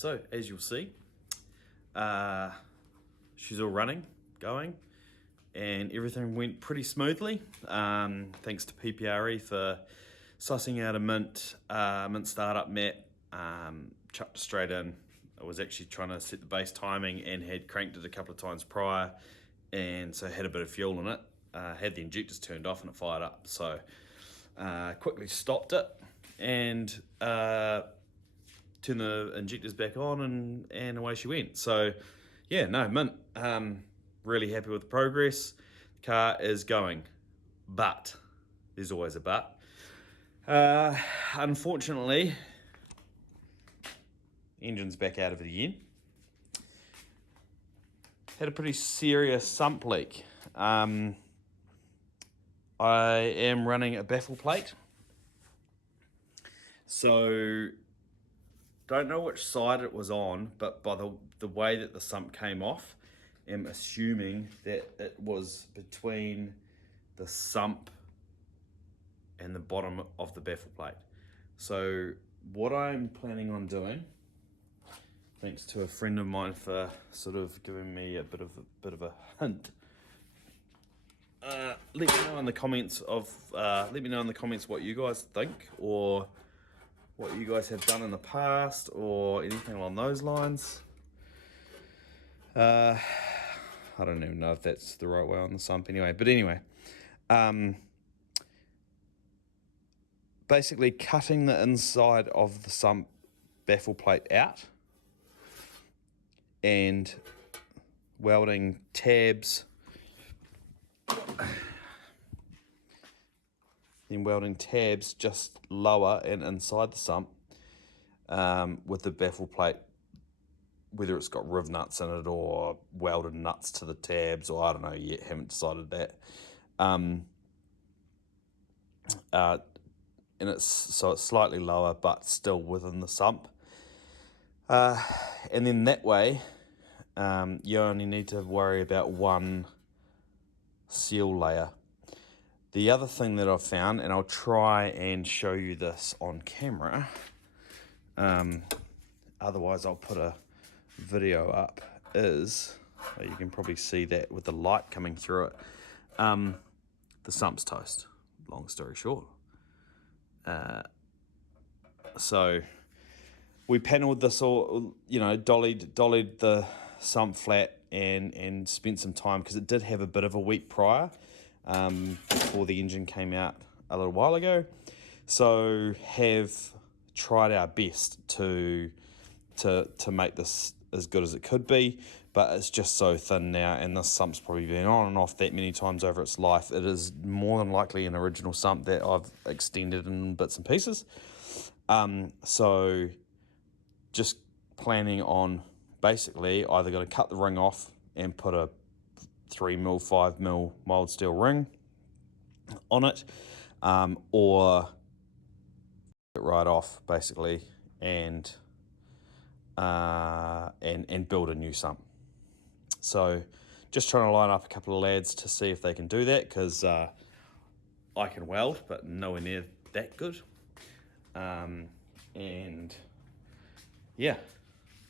So as you'll see, she's all running, going, and everything went pretty smoothly. Thanks to PPRE for sussing out a mint startup mat, chucked it straight in. I was actually trying to set the base timing and had cranked it a couple of times prior, and so had a bit of fuel in it. Had the injectors turned off and it fired up, so quickly stopped it and turned the injectors back on, and away she went. So yeah, no, mint. Really happy with the progress. The car is going, but there's always a but. Unfortunately, engine's back out of it again. Had a pretty serious sump leak. I am running a baffle plate, so don't know which side it was on, but by the way that the sump came off, I'm assuming that it was between the sump and the bottom of the baffle plate. So what I'm planning on doing, thanks to a friend of mine for sort of giving me a bit of a hint. Let me know in the comments what you guys think, or what you guys have done in the past, or anything along those lines. I don't even know if that's the right way on the sump anyway. But anyway, basically cutting the inside of the sump baffle plate out and welding tabs, then welding tabs just lower and inside the sump with the baffle plate, whether it's got riv nuts in it or welded nuts to the tabs, or I don't know yet, haven't decided that. And it's slightly lower but still within the sump. And then that way, you only need to worry about one seal layer. The other thing that I've found, and I'll try and show you this on camera, otherwise I'll put a video up, is, you can probably see that with the light coming through it, the sump's toast, long story short. So we panelled this all, dollied the sump flat and spent some time, because it did have a bit of a week prior, before the engine came out a little while ago. So have tried our best to make this as good as it could be, but it's just so thin now, and this sump's probably been on and off that many times over its life. It is more than likely an original sump that I've extended in bits and pieces. So just planning on basically either going to cut the ring off and put a 3mm, 5mm mild steel ring on it, or it right off basically and build a new sump. So just trying to line up a couple of lads to see if they can do that, because I can weld, but nowhere near that good. And yeah,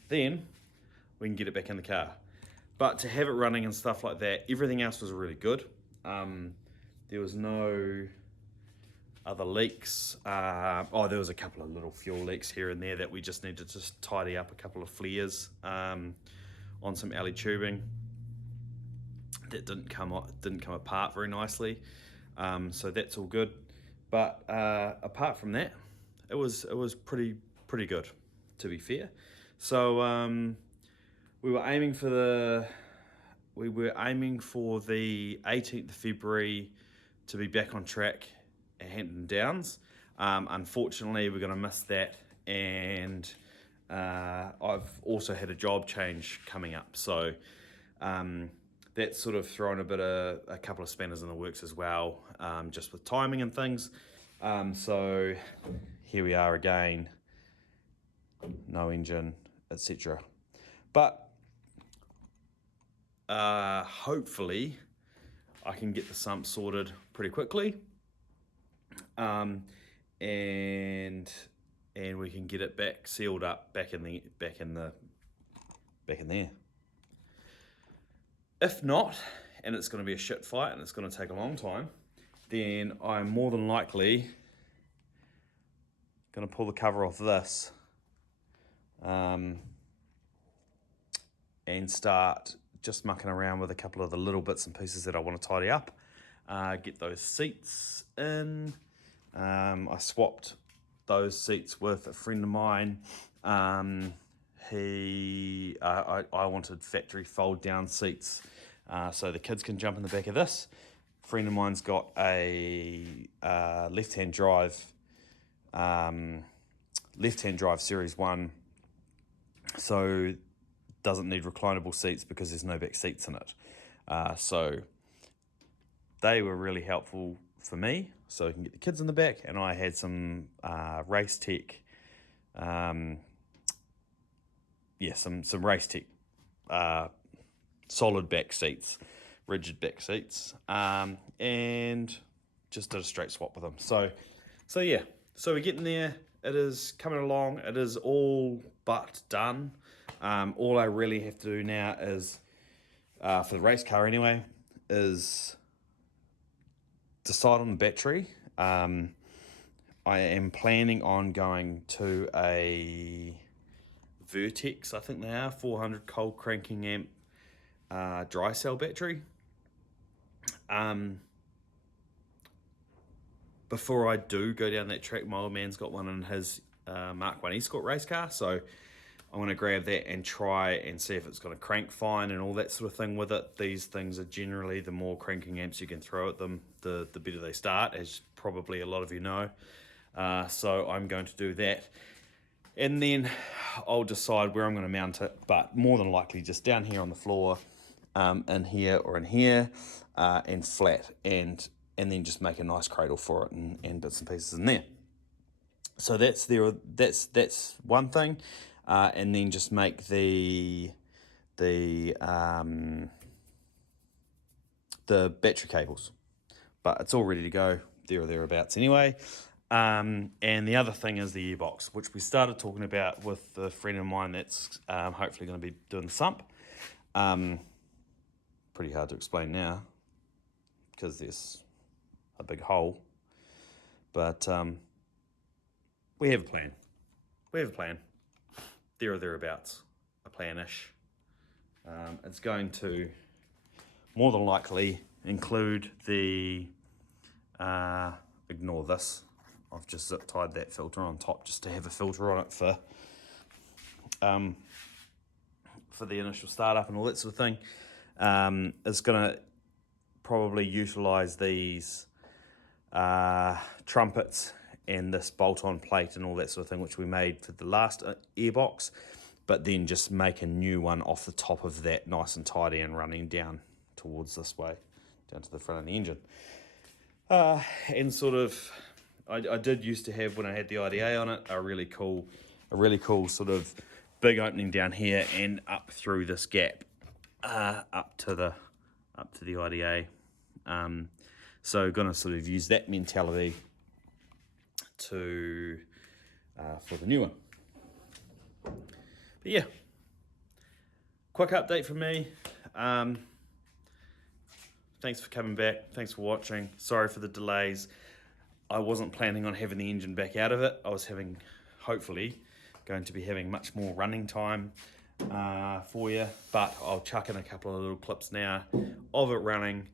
then we can get it back in the car. But to have it running and stuff like that, everything else was really good. There was no other leaks. There was a couple of little fuel leaks here and there that we just needed to just tidy up, a couple of flares on some alley tubing that didn't come apart very nicely. So that's all good. But apart from that, it was pretty good, to be fair. So we were aiming for the 18th of February to be back on track at Hampton Downs. Unfortunately, we're going to miss that, and I've also had a job change coming up, so that's sort of thrown a couple of spanners in the works as well, just with timing and things. So here we are again, no engine, etc. But hopefully I can get the sump sorted pretty quickly, and and we can get it back sealed up back in there. If not, and it's going to be a shit fight and it's going to take a long time, then I'm more than likely going to pull the cover off this and start just mucking around with a couple of the little bits and pieces that I want to tidy up. Get those seats in. I swapped those seats with a friend of mine. I wanted factory fold down seats so the kids can jump in the back of this. A friend of mine's got a left-hand drive Series 1, so doesn't need reclinable seats because there's no back seats in it. So they were really helpful for me, so I can get the kids in the back, and I had some Race Tech, some Race Tech solid back seats, rigid back seats, and just did a straight swap with them. So yeah, so we're getting there. It is coming along. It is all but done. All I really have to do now is, for the race car anyway, is decide on the battery. I am planning on going to a Vertex, I think they are, 400 cold cranking amp dry cell battery. Before I do go down that track, my old man's got one in his Mark 1 Escort race car, so I want to grab that and try and see if it's going to crank fine and all that sort of thing with it. These things are generally, the more cranking amps you can throw at them, the better they start, as probably a lot of you know. So I'm going to do that. And then I'll decide where I'm going to mount it, but more than likely just down here on the floor, in here or in here, and flat, and then just make a nice cradle for it and bits and pieces in there. So that's one thing. And then just make the battery cables, but it's all ready to go there or thereabouts anyway. And the other thing is the airbox, which we started talking about with a friend of mine that's hopefully going to be doing the sump. Pretty hard to explain now because there's a big hole, but we have a plan. There or thereabouts, a plan-ish. It's going to more than likely include the, ignore this, I've just zip tied that filter on top just to have a filter on it for the initial startup and all that sort of thing. It's going to probably utilise these trumpets and this bolt-on plate and all that sort of thing, which we made for the last airbox, but then just make a new one off the top of that, nice and tidy and running down towards this way, down to the front of the engine. And sort of, I did used to have, when I had the IDA on it, a really cool sort of big opening down here and up through this gap, up to the IDA. So going to sort of use that mentality for the new one. But yeah, quick update from me. Thanks for coming back. Thanks for watching. Sorry for the delays. I wasn't planning on having the engine back out of it. I was hopefully going to be having much more running time for you, but I'll chuck in a couple of little clips now of it running,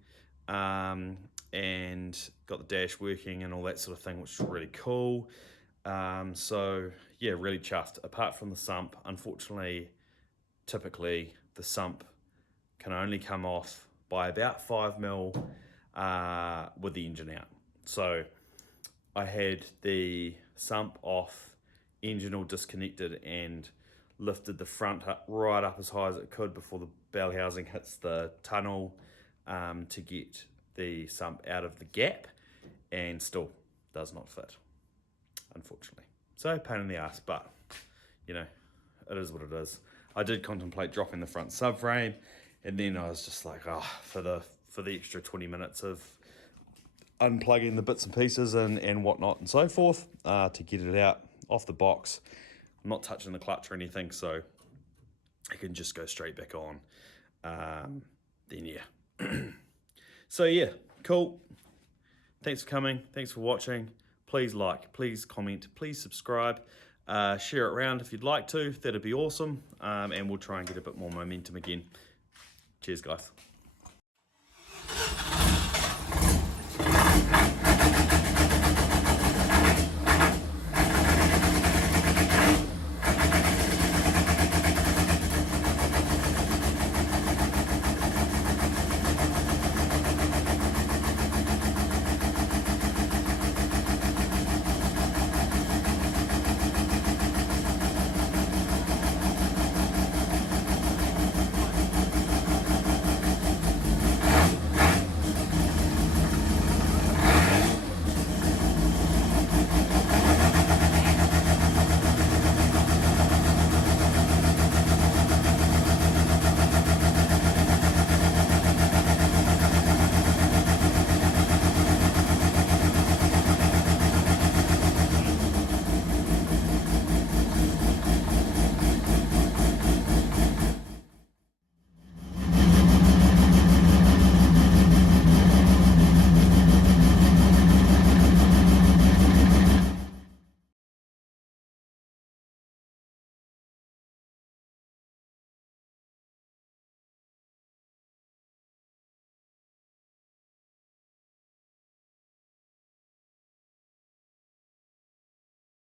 and got the dash working and all that sort of thing, which is really cool. So yeah, really chuffed. Apart from the sump, unfortunately, typically the sump can only come off by about 5 mil with the engine out. So I had the sump off, engine all disconnected, and lifted the front up, right up as high as it could before the bell housing hits the tunnel, to get the sump out of the gap, and still does not fit, unfortunately. So pain in the ass, but you know, it is what it is. I did contemplate dropping the front subframe, and then I was just like, for the extra 20 minutes of unplugging the bits and pieces and whatnot and so forth, to get it out, off the box. I'm not touching the clutch or anything, so I can just go straight back on. Then yeah. So yeah, cool. Thanks for coming. Thanks for watching. Please like, please comment, please subscribe. Share it around if you'd like to. That'd be awesome. And we'll try and get a bit more momentum again. Cheers, guys.